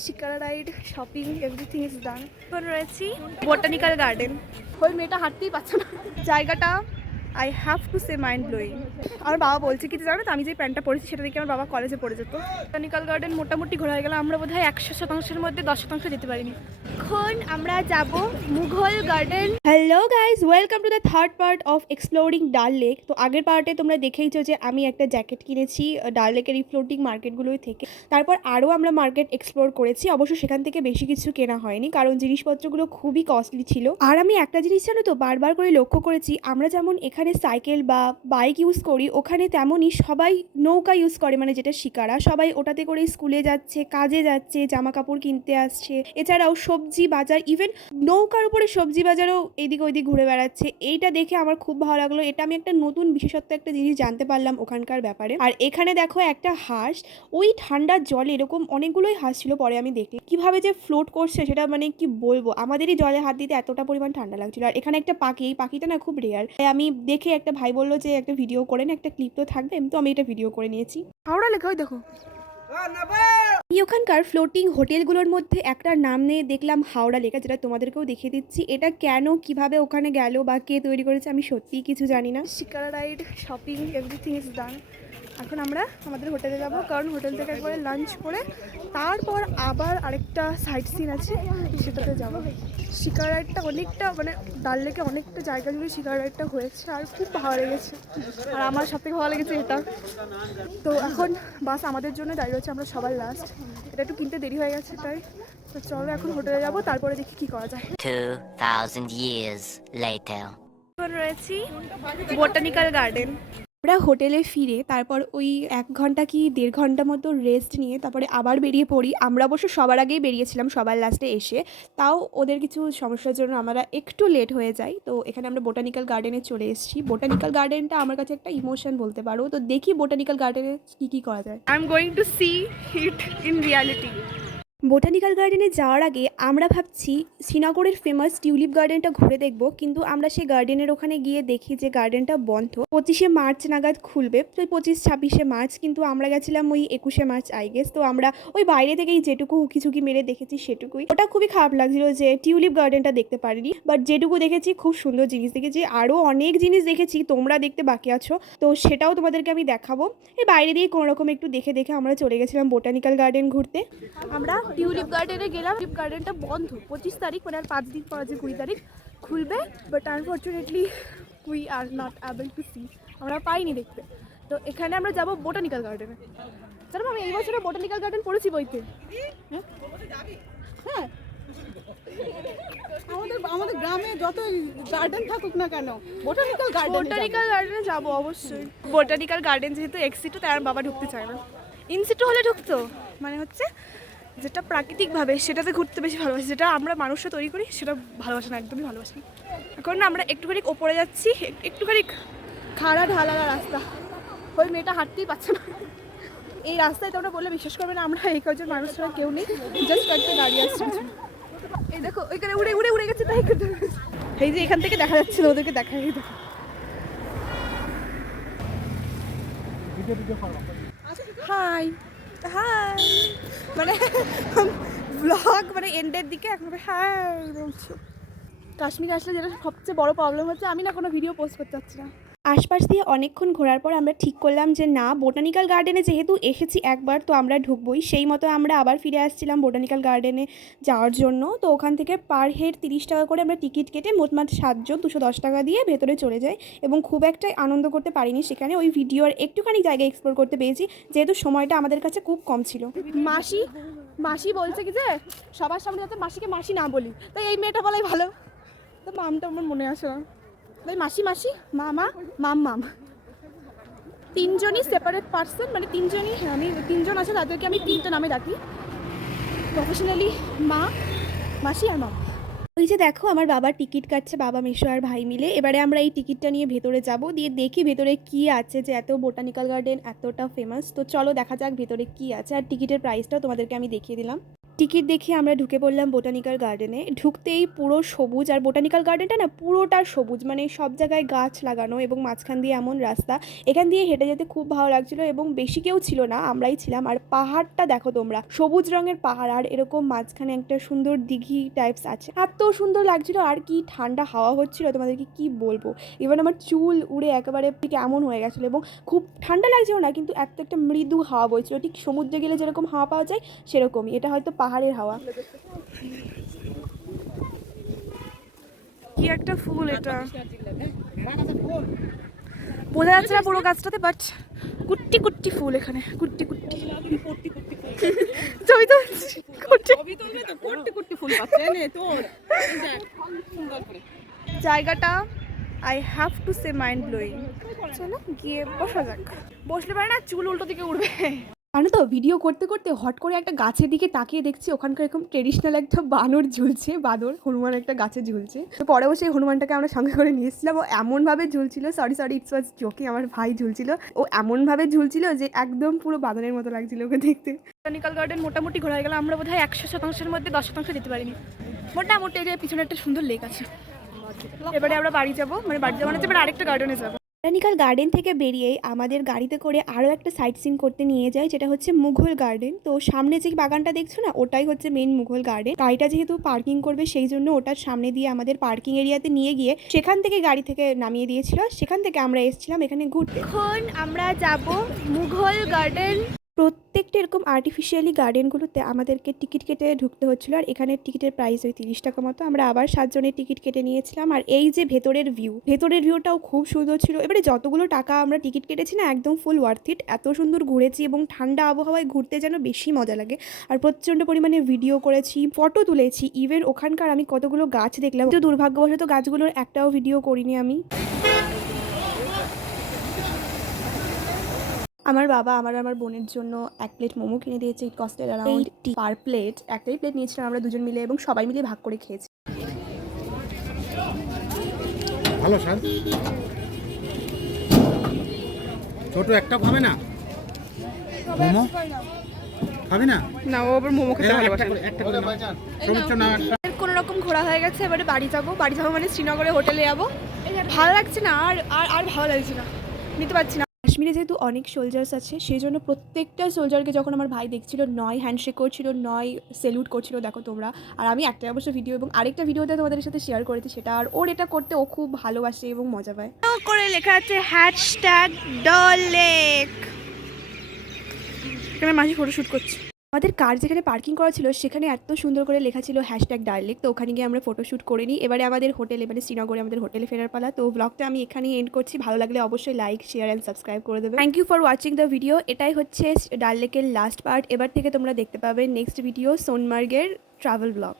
Shikara ride, shopping, everything is done. এখন রয়েছি botanical garden. ওই মেয়েটা হাঁটতেই পারছে না। জায়গাটা I have to say mind blowing. আমার বাবা বলছে কি জানো তো, আমি যে প্যান্টটা পরেছি সেটা দেখে আমার বাবা কলেজে পড়ে যেত। বোটানিক্যাল গার্ডেন মোটামুটি ঘোরা হয়ে গেল। আমরা বোধহয় 100%-এর মধ্যে 10% যেতে পারিনি। এখন আমরা যাব Mughal garden. Hello guys, welcome to the third part of exploring ডাল লেক। তো আগের পার্টে তোমরা দেখেইছো যে আমি একটা জ্যাকেট কিনেছি ডাল লেকের এই ফ্লোটিং মার্কেটগুলোই থেকে। তারপর আরও আমরা মার্কেট এক্সপ্লোর করেছি। অবশ্য সেখান থেকে বেশি কিছু কেনা হয়নি, কারণ জিনিসপত্রগুলো খুবই কস্টলি ছিল। আর আমি একটা জিনিস জানো তো বারবার করে লক্ষ্য করেছি, আমরা যেমন এখানে সাইকেল বা বাইক ইউজ করি, ওখানে তেমনই সবাই নৌকা ইউজ করে, মানে যেটা শিকারা। সবাই ওটাতে করে স্কুলে যাচ্ছে, কাজে যাচ্ছে, জামা কাপড় কিনতে আসছে। এছাড়াও সবজি বাজার, ইভেন নৌকার উপরে সবজি বাজারও এদিক ওইদিক ঘুরে বেড়াচ্ছে। এইটা দেখে আমার খুব ভালো লাগলো। এটা আমি একটা নতুন বিশেষত্ব একটা জিনিস জানতে পারলাম ওখানকার ব্যাপারে। আর এখানে দেখো একটা হাঁস, ওই ঠান্ডার জলে এরকম অনেকগুলোই হাঁস ছিল। পরে আমি দেখলাম কিভাবে যে ফ্লোট করছে, সেটা মানে কি বলবো, আমাদেরই জলে হাত দিতে এতটা পরিমাণ ঠান্ডা লাগছিল। আর এখানে একটা পাখি, এই পাখিটা না খুব রেয়ার। আমি দেখে একটা ভাই বললো যে একটা ভিডিও করে না, একটা ক্লিপ তো থাকবে, তো আমি এটা ভিডিও করে নিয়েছি। হাওড়া লেখা, ওই দেখো। আমি ওখানকার ফ্লোটিং হোটেলগুলোর মধ্যে একটা নাম নিয়ে দেখলাম হাওড়া লেখা, যেটা তোমাদেরকেও দেখিয়ে দিচ্ছি। এটা কেন কিভাবে ওখানে গেল বা কে তৈরি করেছে আমি সত্যিই কিছু জানি না। Shikara ride, shopping, everything is done. এখন আমরা আমাদের হোটেলে যাব, কারণ হোটেল থেকে একবারে লাঞ্চ করে তারপর আবার আরেকটা সাইট সিন আছে, সেটাতে যাব। শিকারা রাইডটা অনেকটা, মানে ডাল লেকে অনেকটা জায়গা জুড়ে শিকারা রাইডটা হয়েছে, আর খুব ভালো লেগেছে। আর আমার সবথেকে ভালো লেগেছে এটা। তো এখন বাস আমাদের জন্য দাঁড়িয়ে রয়েছে, আমরা সবার লাস্ট। এটা একটু কিনতে দেরি হয়ে গেছে, তাই তো চলো এখন হোটেলে যাব, তারপরে দেখি কি করা যায়। 2000 years later. এখন রয়েছি বোটানিক্যাল গার্ডেন। আমরা হোটেলে ফিরে তারপর ওই 1 ঘন্টা কি 1.5 ঘন্টা মতো রেস্ট নিয়ে তারপরে আবার বেরিয়ে পড়ি। আমরা অবশ্য সবার আগেই বেরিয়েছিলাম, সবার লাস্টে এসে। তাও ওদের কিছু সমস্যার জন্য আমরা একটু লেট হয়ে যাই। তো এখানে আমরা বোটানিক্যাল গার্ডেনে চলে এসেছি। বোটানিক্যাল গার্ডেনটা আমার কাছে একটা ইমোশন বলতে পারো। তো দেখি বোটানিক্যাল গার্ডেনে কী করা যায়। I am going to see it in reality. Botanical গার্ডেনে যাওয়ার আগে আমরা ভাবছি শ্রীনগরের ফেমাস টিউলিপ গার্ডেনটা ঘুরে দেখব, কিন্তু আমরা সেই গার্ডেনের ওখানে গিয়ে দেখি যে গার্ডেনটা বন্ধ। 25শে মার্চ নাগাদ খুলবে, তো 25-26শে মার্চ, কিন্তু আমরা গেছিলাম ওই 21শে মার্চ আই গেস। তো আমরা ওই বাইরে থেকেই যেটুকু উকি মেরে দেখেছি সেটুকুই। ওটা খুবই খারাপ লাগছিল যে টিউলিপ গার্ডেনটা দেখতে পারিনি, বাট যেটুকু দেখেছি খুব সুন্দর জিনিস দেখেছি। আরও অনেক জিনিস দেখেছি, তোমরা দেখতে বাকি আছো, তো সেটাও তোমাদেরকে আমি দেখাবো। এই বাইরে দিয়ে কোনো রকম একটু দেখে আমরা চলে গেছিলাম বোটানিক্যাল গার্ডেন ঘুরতে। আমরা টিউলিপ গার্ডেনে গেলাম। টিউলিপ গার্ডেনটা বন্ধ 25 তারিখ, মানে আর 5 দিন পর আছে 20 তারিখ খুলবে, but unfortunately we are not able to see, আমরা পাইনি দেখতে। তো এখানে আমরা যাব বোটানিক্যাল গার্ডেনে। জানো আমি এই বছরে বোটানিক্যাল গার্ডেন পড়েছি বইতে। হ্যাঁ, আমাদের গ্রামে যত গার্ডেন থাকুক না কেন, বোটানিক্যাল গার্ডেনে যাবো অবশ্যই। বোটানিক্যাল গার্ডেন যেহেতু এক্সিটু, তাই আমার বাবা ঢুকতে চায় না। ইনসিটু হলে ঢুকতো, মানে হচ্ছে যেটা প্রাকৃতিকভাবে সেটাতে ঘুরতে বেশি ভালোবাসি, যেটা আমরা মানুষরা তৈরি করি সেটা ভালোবাসে না, একদমই ভালোবাসি না। এখন না আমরা একটুখানি ওপরে যাচ্ছি, একটুখানি খাড়া ঢালা রাস্তা, ওই মেয়েটা হাঁটতেই পারছে না। এই রাস্তায় তোমরা বললে বিশ্বাস করবে না, আমরা এই কয়েকজন মানুষরা কেউ নেই, জাস্ট কয়েকটা গাড়ি আসছে। এই দেখো ওইখানে উড়ে উড়ে উড়ে গেছে, তাই এই যে এখান থেকে দেখা যাচ্ছে, ওদেরকে দেখা এই দেখো। হাই হাই, মানে ব্লগ মানে এন্ডের দিকে এখন হাই বলছি। কাশ্মীরে আসলে যেটা সবচেয়ে বড় প্রবলেম হচ্ছে, আমি না কোনো ভিডিও পোস্ট করতে পারছি না। আশপাশ দিয়ে অনেকক্ষণ ঘোরার পর আমরা ঠিক করলাম যে না, বোটানিক্যাল গার্ডেনে যেহেতু এসেছি একবার, তো আমরা ঢুকবোই। সেই মতো আমরা আবার ফিরে আসছিলাম বোটানিক্যাল গার্ডেনে যাওয়ার জন্য। তো ওখান থেকে পার হেড 30 টাকা করে আমরা টিকিট কেটে মোটমাট 7 জন 210 টাকা দিয়ে ভেতরে চলে যাই, এবং খুব একটা আনন্দ করতে পারিনি সেখানে। ওই ভিডিওর একটুখানি জায়গা এক্সপ্লোর করতে পেরেছি, যেহেতু সময়টা আমাদের কাছে খুব কম ছিল। মাসি বলছে কি যে সবার সামনে যাতে মাসিকে মাসি না বলি, তাই এই মেয়েটা বলাই ভালো। তো মামটা আমার মনে আসে না, তাই মাসি মামা মাম। 3জনই সেপারেট পার্সন, মানে 3জনই, আমি 3জন আছে, তাদেরকে আমি 3টা নামে ডাকি প্রফেশনালি, মা, মাসি আর মামা। ওই যে দেখো আমার বাবা টিকিট কাটছে, বাবা মেশো আর ভাই মিলে। এবারে আমরা এই টিকিটটা নিয়ে ভেতরে যাব, দিয়ে দেখি ভেতরে কি আছে, যে এত বোটানিক্যাল গার্ডেন এতটা ফেমাস। তো চলো দেখা যাক ভেতরে কি আছে, আর টিকিটের প্রাইসটাও তোমাদেরকে আমি দেখিয়ে দিলাম। টিকিট দেখিয়ে আমরা ঢুকে পড়লাম বোটানিক্যাল গার্ডেনে। ঢুকতেই পুরো সবুজ, আর বোটানিক্যাল গার্ডেনটা না পুরোটা সবুজ, মানে সব জায়গায় গাছ লাগানো এবং মাঝখান দিয়ে এমন রাস্তা, এখান দিয়ে হেঁটে যেতে খুব ভালো লাগছিলো এবং বেশি কেউ ছিল না, আমরাই ছিলাম। আর পাহাড়টা দেখো তোমরা, সবুজ রঙের পাহাড়, আর এরকম মাঝখানে একটা সুন্দর দিঘি টাইপস আছে, এত সুন্দর লাগছিল। আর কি ঠান্ডা হাওয়া হচ্ছিল তোমাদেরকে কি বলবো, ইভেন আমার চুল উড়ে একেবারে কেমন হয়ে গেছিলো, এবং খুব ঠান্ডা লাগছিল না, কিন্তু এত একটা মৃদু হাওয়া বইছিল, ঠিক সমুদ্রে গেলে যেরকম হাওয়া পাওয়া যায় সেরকমই। এটা হয়তো পাহাড়ের হাওয়া। কি একটা ফুল এটা, বোঝা যাচ্ছে না পুরো গাছটাতে, বাট কুট্টি কুট্টি ফুল এখানে, কুট্টি কুট্টি। ছবি তো জায়গাটা I have to say mind blowing. চলো গিয়ে বসা যাক। বসলে পারে না, চুল উল্টো দিকে উঠবে। জানো তো, ভিডিও করতে করতে হট করে একটা গাছের দিকে তাকিয়ে দেখছি ওখানকার এরকম ট্রেডিশনাল একটা বানর ঝুলছে, বাদর হনুমান একটা গাছে ঝুলছে। তো পরেও সেই হনুমানটাকে আমরা সঙ্গে করে নিয়ে এসেছিলাম। ও এমনভাবে ঝুলছিল, সরি ইটস ওয়াজ জোকিং, আমার ভাই ঝুলছিল, ও এমনভাবে ঝুলছিল যে একদম পুরো বাদরের মতো লাগছিল ওকে দেখতে। বোটানিক্যাল গার্ডেন মোটামুটি ঘোরা হয়ে গেল, আমরা বোধহয় 100%-এর মধ্যে 10% যেতে পারিনি। মোটামুটি এই যে পিছনে একটা সুন্দর লেক আছে। এবারে আমরা বাড়ি যাবো, মানে বাড়ি যাবো না, এবার আরেকটা গার্ডেনে যাবো। বোটানিক্যাল গার্ডেন থেকে বেরিয়ে আমাদের গাড়িতে করে আরও একটা সাইট সিন করতে নিয়ে যায়, যেটা হচ্ছে মুঘল গার্ডেন। তো সামনে যে বাগানটা দেখছো না, ওটাই হচ্ছে মেন মুঘল গার্ডেন। গাড়িটা যেহেতু পার্কিং করবে সেই জন্য ওটার সামনে দিয়ে আমাদের পার্কিং এরিয়াতে নিয়ে গিয়ে সেখান থেকে গাড়ি থেকে নামিয়ে দিয়েছিল। সেখান থেকে আমরা এসেছিলাম এখানে ঘুরতে। এখন আমরা যাব মুঘল গার্ডেন। প্রত্যেকটা এরকম আর্টিফিশিয়ালি গার্ডেনগুলোতে আমাদেরকে টিকিট কেটে ঢুকতে হচ্ছিলো, আর এখানে টিকিটের প্রাইস ওই 30 টাকা মতো। আমরা আবার 7 জনের টিকিট কেটে নিয়েছিলাম। আর এই যে ভেতরের ভিউটাও খুব সুন্দর ছিল। এবারে যতগুলো টাকা আমরা টিকিট কেটেছি না, একদম ফুল ওয়ার্থ ইট। এত সুন্দর ঘুরেছি এবং ঠান্ডা আবহাওয়ায় ঘুরতে যেন বেশি মজা লাগে। আর প্রচণ্ড পরিমাণে ভিডিও করেছি, ফটো তুলেছি। ইভেন ওখানকার আমি কতগুলো গাছ দেখলাম, কিন্তু দুর্ভাগ্যবশত গাছগুলোর একটাও ভিডিও করিনি আমি। আমার বাবা আমার বোনের জন্য 1 প্লেট মোমো কিনে দিয়েছে। ইট কস্টেড অ্যারাউন্ড 80 পার প্লেট। একটাই প্লেট নিয়েছিলাম আমরা দুজন মিলে, এবং সবাই মিলে ভাগ করে খেয়েছি। ভালো স্যার, ছোট একটা খাবে না মোমো, খাবি না? না, ও আবার মোমো খেতে ভালোবাসে। একটা করে সমস্যা না। কোনো রকম ঘোরা হয়ে গেছে, এবারে বাড়ি যাবো মানে শ্রীনগরে হোটেলে যাবো। ভালো লাগছে না, আর ভালো লাগছে না, নিতে পারছি না। কাশ্মীরে যেহেতু অনেক সোলজার্স আছে, সেই জন্য প্রত্যেকটা সোলজারকে যখন আমার ভাই দেখছিল, নয় হ্যান্ডশেক করছিল, নয় স্যালুট করছিল, দেখো তোমরা। আর আমি একটা অবশ্য ভিডিও এবং আরেকটা ভিডিওতে তোমাদের সাথে শেয়ার করেছি সেটা। আর ওর এটা করতে ও খুব ভালোবাসে এবং মজা পায়। করে লেখা আছে #ডলেক। এখানে মাসি ফটোশ্যুট করছে। আমাদের কার যেখানে পার্কিং করা ছিল সেখানে এত সুন্দর করে লেখা ছিল #ডার্লিক। তো ওখানে গিয়ে আমরা ফটোশ্যুট করে নিই। এবারে আমাদের হোটেলে, মানে শ্রীনগরে আমাদের হোটেলে ফেরার পালা। তো ব্লগটা আমি এখানেই এন্ড করছি। ভালো লাগলে অবশ্যই লাইক, শেয়ার অ্যান্ড সাবস্ক্রাইব করে দেবে। Thank you for watching the video. এটাই হচ্ছে ডাল লেকের লাস্ট পার্ট। এবার থেকে তোমরা দেখতে পাবে নেক্সট ভিডিও সোনমার্গের ট্রাভেল ব্লগ।